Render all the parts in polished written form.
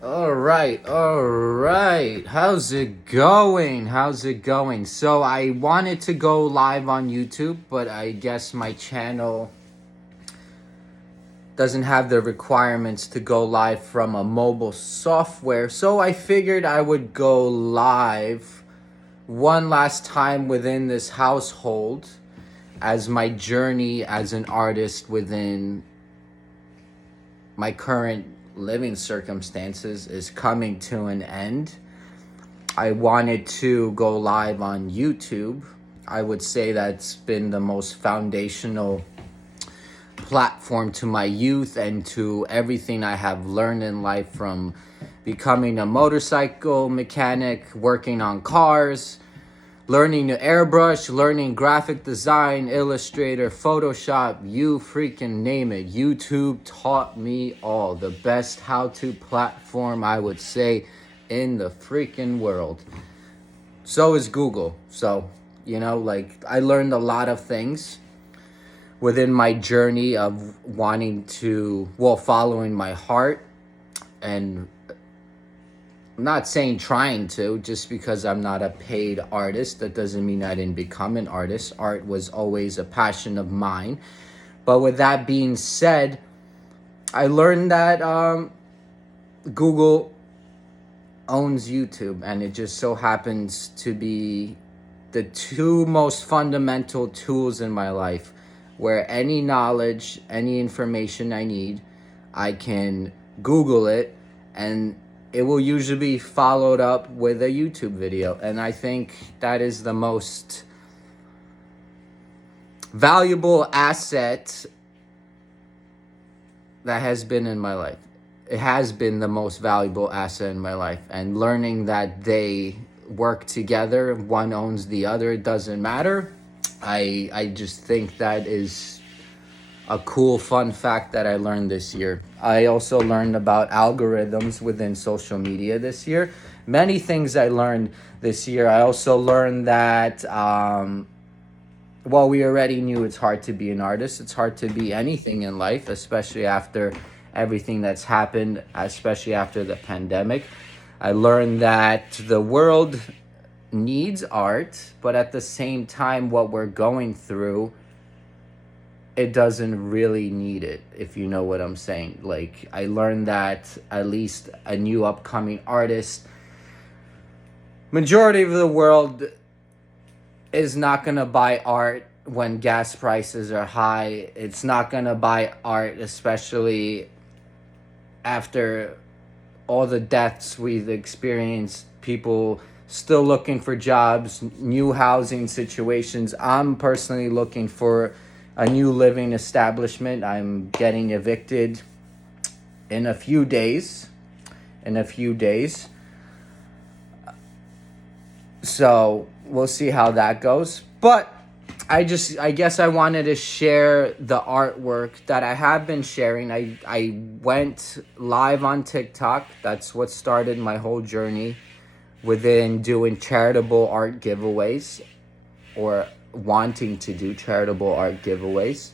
All right. How's it going? So I wanted to go live on YouTube, but I guess my channel doesn't have the requirements to go live from a mobile software. So I figured I would go live one last time within this household as my journey as an artist within my current living circumstances is coming to an end. I wanted to go live on YouTube. I would say that's been the most foundational platform to my youth and to everything I have learned in life, from becoming a motorcycle mechanic, working on cars, learning to airbrush, learning graphic design, Illustrator, Photoshop, you freaking name it. YouTube taught me all. The best how-to platform, I would say, in the freaking world. So is Google. So, I learned a lot of things within my journey of following my heart, and I'm not saying trying to, just because I'm not a paid artist. That doesn't mean I didn't become an artist. Art was always a passion of mine. But with that being said, I learned that Google owns YouTube, and it just so happens to be the two most fundamental tools in my life, where any knowledge, any information I need, I can Google it, and it will usually be followed up with a YouTube video. And I think that is the most valuable asset that has been in my life. It has been the most valuable asset in my life. And learning that they work together, one owns the other, it doesn't matter. I just think that is a cool, fun fact that I learned this year. I also learned about algorithms within social media this year. Many things I learned this year. I also learned that, we already knew it's hard to be an artist. It's hard to be anything in life, especially after everything that's happened, especially after the pandemic. I learned that the world needs art, but at the same time, what we're going through, it doesn't really need it, if you know what I'm saying. Like, I learned that at least a new upcoming artist, majority of the world is not gonna buy art when gas prices are high. It's not gonna buy art, especially after all the deaths we've experienced, people still looking for jobs, new housing situations. I'm personally looking for a new living establishment. I'm getting evicted in a few days. So we'll see how that goes. But I guess I wanted to share the artwork that I have been sharing. I went live on TikTok. That's what started my whole journey within doing charitable art giveaways, or wanting to do charitable art giveaways.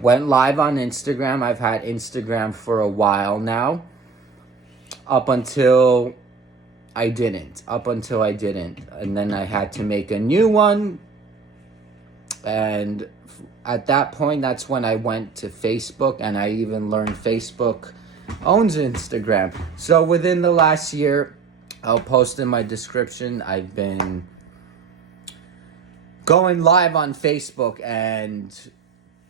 Went live on Instagram. I've had Instagram for a while now, up until I didn't. And then I had to make a new one. And at that point, that's when I went to Facebook, and I even learned Facebook owns Instagram. So within the last year, I'll post in my description, I've been going live on Facebook and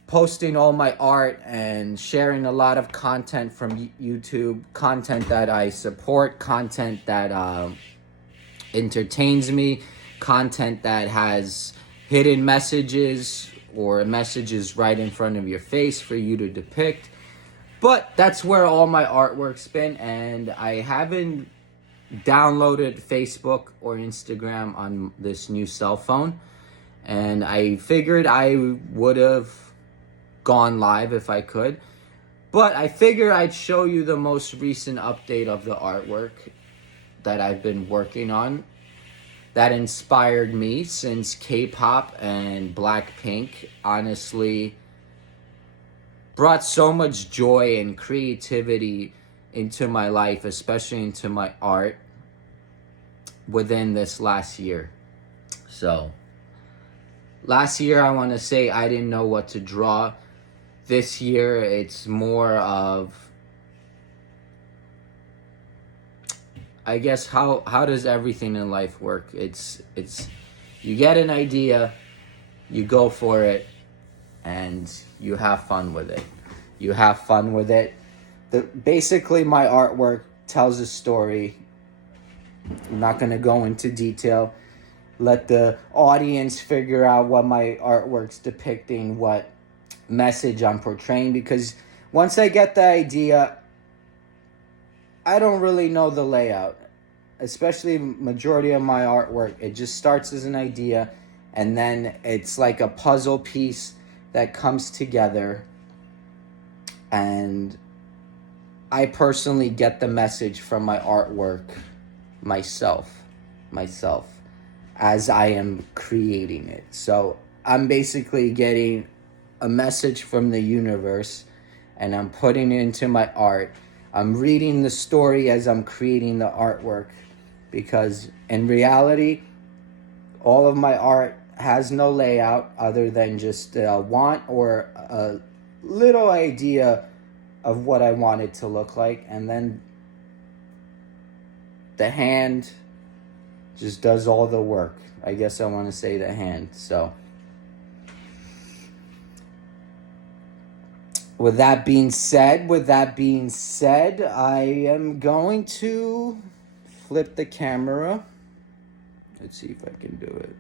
posting all my art and sharing a lot of content from YouTube, content that I support, content that entertains me, content that has hidden messages or messages right in front of your face for you to depict. But that's where all my artwork's been, and I haven't downloaded Facebook or Instagram on this new cell phone. And I figured I would have gone live if I could. But I figured I'd show you the most recent update of the artwork that I've been working on that inspired me, since K-pop and Blackpink honestly brought so much joy and creativity into my life, especially into my art, within this last year. So last year, I want to say I didn't know what to draw. This year, it's more of, I guess, how does everything in life work? It's you get an idea, you go for it, and you have fun with it. You have fun with it. Basically, my artwork tells a story. I'm not going to go into detail. Let the audience figure out what my artwork's depicting, what message I'm portraying, because once I get the idea, I don't really know the layout. Especially majority of my artwork, it just starts as an idea, and then it's like a puzzle piece that comes together, and I personally get the message from my artwork myself as I am creating it. So I'm basically getting a message from the universe, and I'm putting it into my art. I'm reading the story as I'm creating the artwork, because in reality, all of my art has no layout other than just a want or a little idea of what I want it to look like, and then the hand just does all the work. I guess I want to say the hand. So with that being said, I am going to flip the camera. Let's see if I can do it.